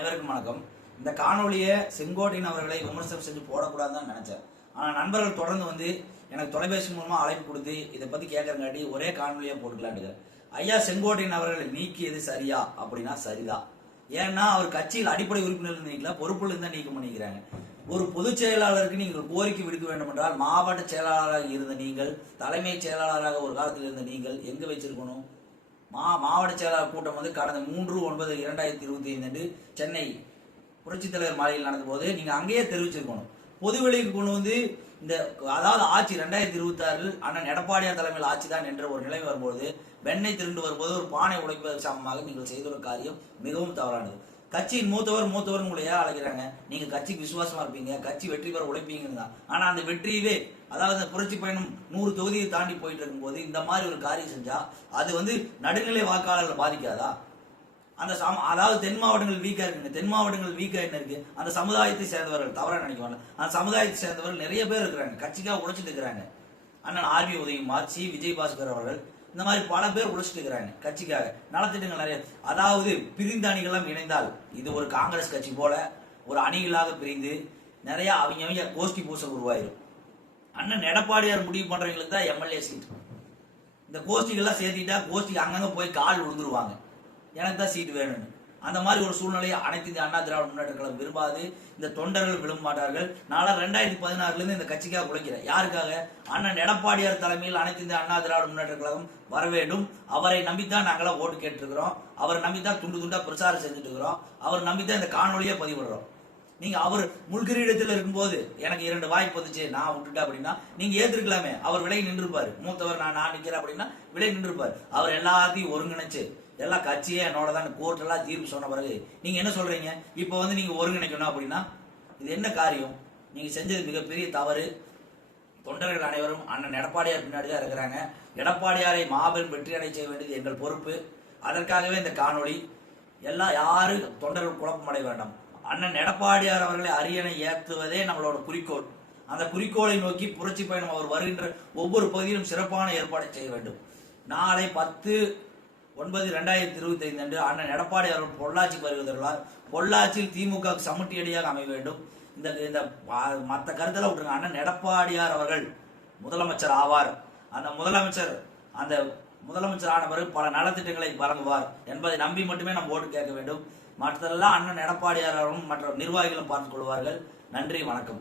அனைவருக்கும் வணக்கம். இந்த காணொலியை செங்கோட்டையன் அவர்களை விமர்சனம் செஞ்சு போடக்கூடாதுன்னு தான் நினைச்சேன். ஆனால் நண்பர்கள் தொடர்ந்து வந்து எனக்கு தொலைபேசி மூலமாக அழைப்பு கொடுத்து இதை பற்றி கேட்கறங்காட்டி ஒரே காணொலியாக போட்டுக்கலான்னு ஐயா செங்கோட்டையன் அவர்களை நீக்கியது சரியா? அப்படின்னா சரிதான் ஏன்னா அவர் கட்சியில் அடிப்படை உறுப்பினர் இருந்தீங்களா பொறுப்புல இருந்தால் நீக்கம் பண்ணிக்கிறாங்க. ஒரு பொதுச் செயலாளருக்கு நீங்கள் கோரிக்கை விடுக்க வேண்டும் என்றால் மாவட்ட செயலாளராக இருந்த நீங்கள் தலைமைச் செயலாளராக ஒரு காலத்தில் இருந்த நீங்கள் எங்கே வச்சிருக்கணும்? மா மாவட்ட செயலாளர் கூட்டம் வந்து கடந்த மூன்று ஒன்பது இரண்டாயிரத்தி இருபத்தி ஐந்து அன்று சென்னை புரட்சித் தலைவர் மாலையில் நடந்த போது நீங்க அங்கேயே தெரிவிச்சிருக்கணும். பொதுவெளிக்கு கொண்டு வந்து இந்த அதாவது ஆட்சி ரெண்டாயிரத்தி இருபத்தி ஆறில் அண்ணன் எடப்பாடியார் தலைமையில் ஆட்சி தான் என்ற ஒரு நிலை வரும்போது வெண்ணை திருண்டு வரும்போது ஒரு பானை உடைப்பதற்கு சமமாக நீங்கள் செய்துள்ள காரியம் மிகவும் தவறானது. கட்சியின் மூத்தவர் மூத்தவர் உங்களையா அழைக்கிறாங்க? நீங்க கட்சிக்கு விசுவாசமா இருப்பீங்க கட்சி வெற்றி பெற உழைப்பீங்க தான். ஆனா அந்த வெற்றியவே அதாவது அந்த புரட்சி பயணம் நூறு தொகுதியை தாண்டி போயிட்டு இருக்கும்போது இந்த மாதிரி ஒரு காரியம் செஞ்சா அது வந்து நடுநிலை வாக்காளர்களை பாதிக்காதா? அந்த சம அதாவது தென் மாவட்டங்கள் வீக்கா இருக்குங்க. தென் மாவட்டங்கள் வீக்கா என்ன இருக்கு? அந்த சமுதாயத்தை சேர்ந்தவர்கள் தவறா நினைக்குவாங்க. அந்த சமுதாயத்தை சேர்ந்தவர்கள் நிறைய பேர் இருக்கிறாங்க. கட்சிக்காக உழைச்சிட்டு இருக்கிறாங்க. அண்ணன் R V Udhayakumar C. Vijay Baskar அவர்கள் இந்த மாதிரி பல பேர் உழைச்சிட்டு இருக்கிறாங்க கட்சிக்காக. நலத்திட்டங்கள் நிறைய. அதாவது பிரிந்த அணிகள்லாம் இணைந்தால் இது ஒரு காங்கிரஸ் கட்சி போல ஒரு அணிகளாக பிரிந்து நிறைய அவங்க அவங்க கோஷ்டி பூசை உருவாயிரும். அண்ணன் எடப்பாடியார் முடிவு பண்றவங்களுக்கு தான் எம்எல்ஏ சீட். இந்த கோஷ்டிகள்லாம் சேர்த்திட்டா கோஷ்டி அங்கங்க போய் கால் விழுந்துருவாங்க. எனக்கு தான் சீட் வேணும்னு. அந்த மாதிரி ஒரு சூழ்நிலையை அனைத்து இந்திய அண்ணா திராவிட முன்னேற்ற கழகம் விரும்பாது. இந்த தொண்டர்கள் விரும்ப மாட்டார்கள். நாளா ரெண்டாயிரத்தி பதினாறுல இருந்து இந்த கட்சிக்காக உழைக்கிறேன் யாருக்காக? அண்ணன் எடப்பாடியார் தலைமையில் அனைத்து இந்திய அண்ணா திராவிட முன்னேற்ற கழகம் வர வேண்டும். அவரை நம்பித்தான் நாங்களாம் ஓட்டு கேட்டுருக்கிறோம். அவரை நம்பித்தான் துண்டு துண்டா பிரச்சாரம் செஞ்சுட்டு இருக்கிறோம். அவர் நம்பித்தான் இந்த காணொலியை பதிவிடுறோம். நீங்க அவர் முள்கிரீடத்தில் இருக்கும்போது எனக்கு இரண்டு வாய்ப்பு வந்துச்சு நான் விட்டுட்டேன் அப்படின்னா நீங்க ஏத்திருக்கலாமே அவர் விலை நின்றுப்பாரு. மூத்தவர் நான் நான் நிக்கிறேன் அப்படின்னா விலை நின்றுப்பாரு. அவர் எல்லாத்தையும் ஒருங்கிணைச்சு எல்லா கட்சியே என்னோட தான் கோர்ட் எல்லாம் தீர்ப்பு சொன்ன பிறகு நீங்க என்ன சொல்றீங்க? இப்போ வந்து நீங்க ஒருங்கிணைக்கணும் அப்படின்னா இது என்ன காரியம்? நீங்க செஞ்சது மிகப்பெரிய தவறு. தொண்டர்கள் அனைவரும் அண்ணன் எடப்பாடியார் பின்னாடி தான் இருக்கிறாங்க. எடப்பாடியாரை மாபெரும் வெற்றி அடை செய்ய வேண்டியது எங்கள் பொறுப்பு. அதற்காகவே இந்த காணொளி எல்லாம் யாரும் தொண்டர்கள் குழப்பம் அடைய வேண்டாம். அண்ணன் எடப்பாடியார் அவர்களை அரியணை ஏற்றுவதே நம்மளோட குறிக்கோள். அந்த குறிக்கோளை நோக்கி புரட்சி பயணம் அவர் வருகின்ற ஒவ்வொரு பகுதியிலும் சிறப்பான ஏற்பாடை செய்ய வேண்டும். நாளை பத்து ஒன்பது ரெண்டாயிரத்தி இருபத்தி ஐந்து அன்று அண்ணன் எடப்பாடி அவர்கள் பொள்ளாச்சி வருவதற்கால் பொள்ளாச்சியில் திமுக சமட்டியடியாக அமைய வேண்டும். இந்த இந்த மற்ற கருத்தில் விட்டுருங்க. அண்ணன் எடப்பாடியார் அவர்கள் முதலமைச்சர் ஆவார். அந்த முதலமைச்சர் அந்த முதலமைச்சரானவர் பல நலத்திட்டங்களை வழங்குவார் என்பதை நம்பி மட்டுமே நம்ம ஓட்டு கேட்க வேண்டும். மற்றதெல்லாம் அண்ணன் எடப்பாடியாரும் மற்ற நிர்வாகிகளும் பார்த்துக் கொள்வார்கள். நன்றி வணக்கம்.